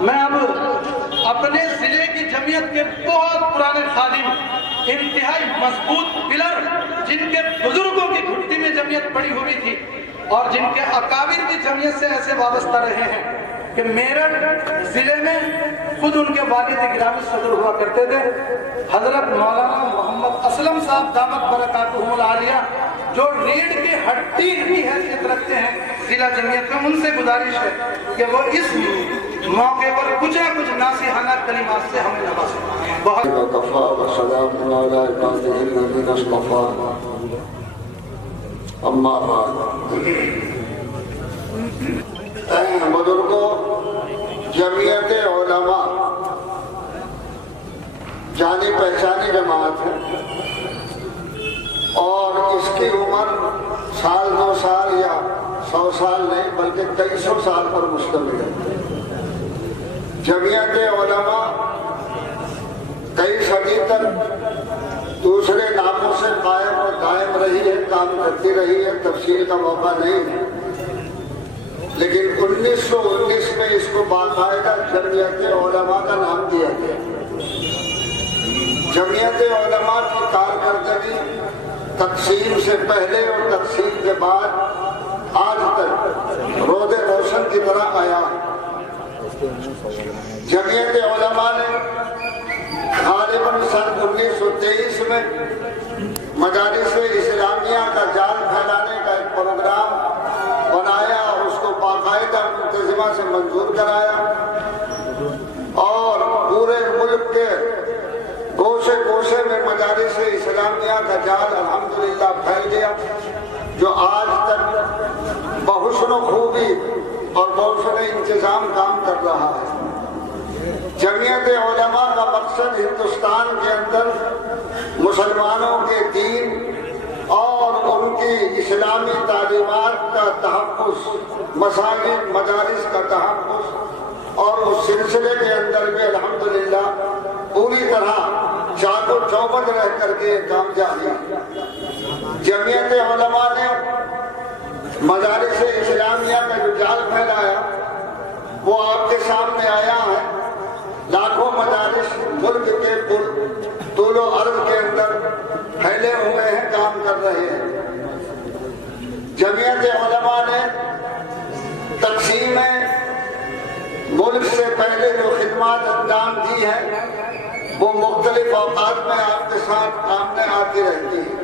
میں اب اپنے ضلع کی جمعیت کے بہت پرانے خادم، انتہائی مضبوط پلر، جن کے بزرگوں کی گھٹی میں جمعیت پڑی ہوئی تھی اور جن کے اکابر بھی جمعیت سے ایسے وابستہ رہے ہیں کہ میرٹھ ضلع میں خود ان کے والد گرامی صدر ہوا کرتے تھے، حضرت مولانا محمد اسلم صاحب دامت برکاتہم العالیہ، جو ریڑھ کی ہڈی کی حیثیت رکھتے ہیں ضلع جمعیت میں. ان سے گزارش ہے کہ وہ اس موقع پر کچھ نہ کچھ ناصحانہ کلمات سے ہمیں نوازیں. بہت وکفا وسلام علی عباده الذین اصطفی. اما بعد، بزرگوں، جمعیت علماء جانی پہچانی جماعت ہے اور اس کی عمر سال 2 سال یا 100 سال نہیں بلکہ کئی سو سال پر مشتمل ہے. جمعیت علماء کئی صدی تک دوسرے ناموں سے قائم اور دائم رہی ہے، کام کرتی رہی ہے، تفصیل کا موقع نہیں ہے، لیکن 1919 میں اس کو باقاعدہ جمعیت علماء کا نام دیا گیا. جمعیت علماء کی کارکردگی تقسیم سے پہلے اور تقسیم کے بعد آج تک رود روشن کی طرح آیا. جمعیت علماء نے غالباً سن 1923 میں مجالس اسلامیہ کا جال پھیلانے کا ایک پروگرام بنایا اور اس کو باقاعدہ منتظمہ سے منظور کرایا اور پورے ملک کے گوشے گوشے میں مجالس اسلامیہ کا جال الحمدللہ پھیل گیا، جو آج تک بحسن و خوبی اور بحسن انتظام کام کر رہا ہے. جمعیت علماء کا مقصد ہندوستان کے اندر مسلمانوں کے دین اور ان کی اسلامی تعلیمات کا تحفظ، مساجد مدارس کا تحفظ اور اس سلسلے کے اندر بھی الحمدللہ پوری طرح چاق و چوبند رہ کر کے کام جاری. جمعیت علماء نے مدارس اسلامیہ کا جو جال پھیلایا وہ آپ کے سامنے آیا ہے. لاکھوں مدارس ملک کے طول و عرض کے اندر پھیلے ہوئے ہیں، کام کر رہے ہیں. جمعیت علماء نے تقسیم ملک سے پہلے جو خدمات انجام دی ہیں وہ مختلف اوقات میں آپ کے ساتھ سامنے آتی رہتی ہیں.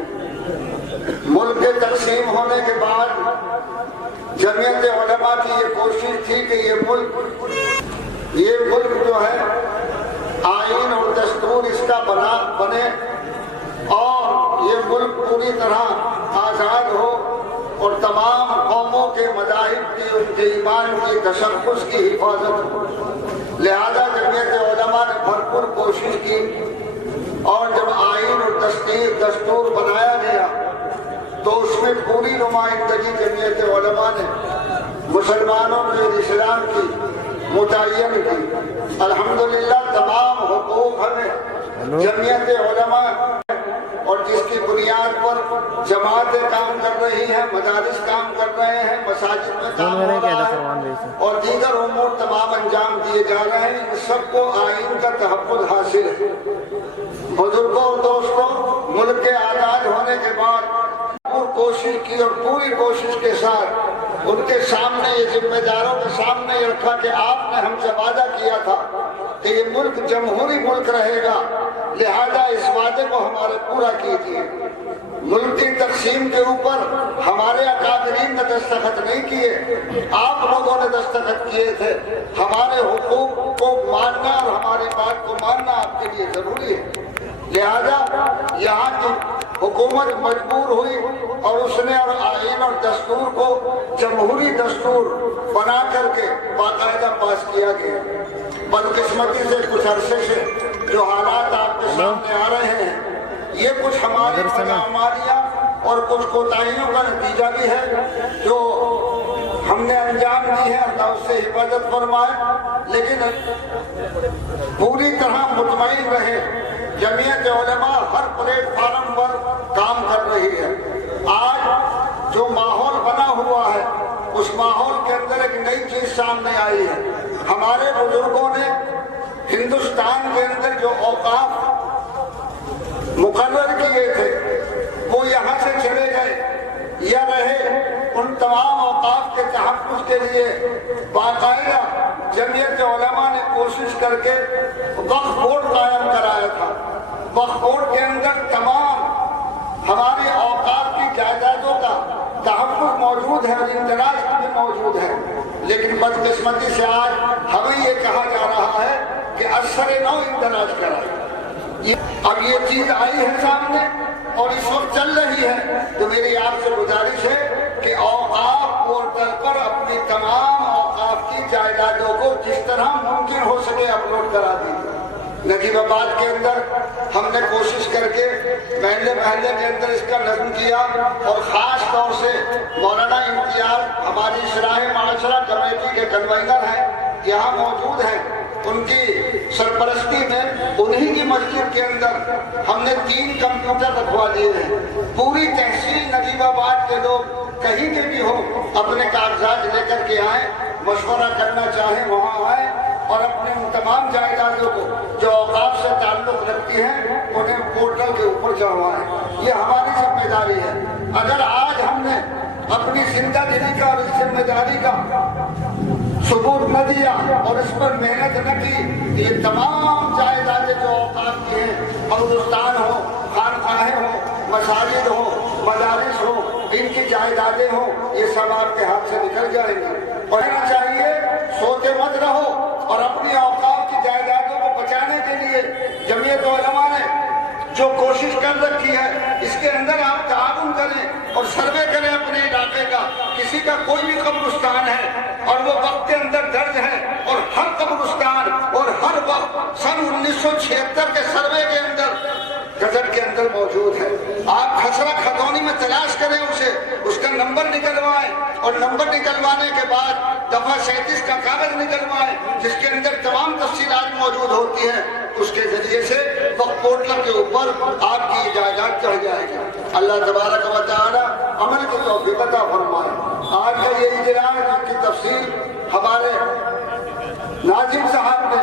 ملک کے تقسیم ہونے کے بعد جمعیت علماء کی یہ کوشش تھی کہ یہ ملک جو ہے آئین اور دستور اس کا بنے اور یہ ملک پوری طرح آزاد ہو اور تمام قوموں کے مذاہب کی، ان کے ایمان کی، تشخص کی حفاظت ہو. لہذا جمعیت علماء نے بھرپور کوشش کی اور جب آئین اور دستور بنایا گیا تو اس میں پوری نمائندگی جمعیت علماء نے مسلمانوں میں اسلام کی متعین کی. الحمدللہ تمام حقوق ہمیں جمعیت علماء اور جس کی بنیاد پر جماعتیں کام کر رہی ہیں، مدارس کام کر رہے ہیں، مساجد میں کام ہو رہا ہے اور دیگر امور تمام انجام دیے جا رہے ہیں، ان سب کو آئین کا تحفظ حاصل ہے. بزرگوں اور دوستوں، ملک کے آزاد ہونے کے بعد کوشش کی اور پوری کوشش کے ساتھ ان کے سامنے، یہ ذمہ داروں کے سامنے یہ رکھا کہ آپ نے ہم سے وعدہ کیا تھا کہ یہ ملک جمہوری ملک رہے گا، لہذا اس وعدے کو ہمارے پورا کیجیے. ملک کی تقسیم کے اوپر ہمارے اکابرین نے دستخط نہیں کیے، آپ لوگوں نے دستخط کیے تھے. ہمارے حقوق کو ماننا اور ہماری بات کو ماننا آپ کے لیے ضروری ہے. لہذا یہاں کی حکومت مجبور ہوئی اور اس نے آئین اور دستور کو جمہوری دستور بنا کر کے باقاعدہ پاس کیا گیا. بدقسمتی سے کچھ عرصے سے جو حالات آپ کے سامنے آ رہے ہیں، یہ کچھ ہماری بدعمالیاں اور کچھ کوتاہیوں کا نتیجہ بھی ہے جو ہم نے انجام دی ہے. اللہ اس سے حفاظت فرمائے، لیکن پوری طرح مطمئن رہے جمعیت علماء ہر پلیٹ فارم پر کام کر رہی ہے. آج جو ماحول بنا ہوا ہے اس ماحول کے اندر ایک نئی چیز سامنے آئی ہے. ہمارے بزرگوں تحفظ کے لیے باقاعدہ جمعیت علماء نے کوشش کر کے وقف بورڈ قائم کرایا تھا۔ وقف بورڈ کے اندر تمام ہماری اوقاف کی جائیدادوں کا تحفظ موجود ہے اور اندراج بھی موجود ہے، لیکن بدقسمتی سے آج ہمیں یہ کہا جا رہا ہے کہ اثر نو اندراج کرائے۔ اب یہ چیز آئی ہے سامنے اور اس وقت چل رہی ہے، تو میری آپ سے گزارش ہے کہ اوقاف پورٹل پر اپنی تمام اوقاف کی جائیدادوں کو جس طرح ممکن ہو سکے اپلوڈ کرا دیجیے۔ نجیب آباد کے اندر ہم نے کوشش کر کے محلے محلے کے اندر اس کا نظم کیا، اور خاص طور سے مولانا امتیاز ہماری اصلاح معاشرہ کمیٹی کے کنوینر ہیں، یہاں موجود ہیں، ان کی سرپرستی میں انہی کی مسجد کے اندر ہم نے 3 کمپیوٹر رکھوا دیے ہیں۔ پوری تحصیل نجیب آباد کے لوگ کہیں کے بھی ہو اپنے کاغذات لے کر کے آئیں، مشورہ کرنا چاہیں وہاں آئیں، اور اپنے ان تمام جائیدادوں کو جو اوقاف سے تعلق رکھتی ہیں انہیں پورٹل کے اوپر چڑھوائیں۔ یہ ہماری ذمہ داری ہے۔ اگر آج ہم نے اپنی زندہ دلی کا اور اس ذمہ داری کا ثبوت نہ دیا اور اس پر محنت نہ کی، یہ تمام جائیدادیں جو اوقاف کی ہیں، قبرستان ہو، خانقاہیں ہو، مساجد ہو، مدارس ہو، ان کی جائیدادیں ہوں، یہ سب آپ کے ہاتھ سے نکل جائیں گے۔ اور کہنا چاہیے سوتے مت رہو، اور اپنی اوقاف کی جائیدادوں کو بچانے کے لیے جمعیت علماء نے جو کوشش کر رکھی ہے، اس کے اندر آپ تعاون کریں اور سروے کریں اپنے علاقے کا۔ کسی کا کوئی بھی قبرستان ہے اور وہ وقت کے اندر درج ہے، اور ہر قبرستان اور ہر وقت سن 1976 کے سروے کے اندر گزٹ کے اندر موجود ہے۔ آپ خسرہ کھتونی میں تلاش کریں اسے، اس کا نمبر نکلوائیں، اور نمبر نکلوانے کے بعد دفعہ 37 کا کاغذ نکلوائیں جس کے اندر تمام تفصیلات موجود ہوتی ہیں۔ اس کے ذریعے سے وقف پورٹل کے اوپر آپ کی جائیداد چڑھ جائے گی۔ اللہ تبارک و تعالی عمل کی توفیق عطا فرمائے۔ آج کا یہ اجلاس جس کی تفصیل ہمارے ناظم صاحب نے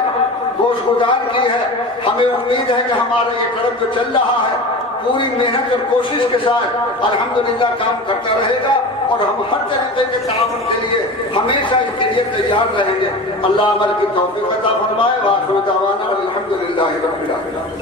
گوشگزار کی ہے، ہمیں امید ہے کہ ہمارا یہ کام جو چل رہا ہے پوری محنت اور کوشش کے ساتھ الحمدللہ کام کرتا رہے گا، اور ہم ہر طریقے کے تعاون کے لیے ہمیشہ اس کے لیے تیار رہیں گے۔ اللہ عمل کی توفیق عطا فرمائے۔ وآخر دعوانا الحمدللہ رب العالمین۔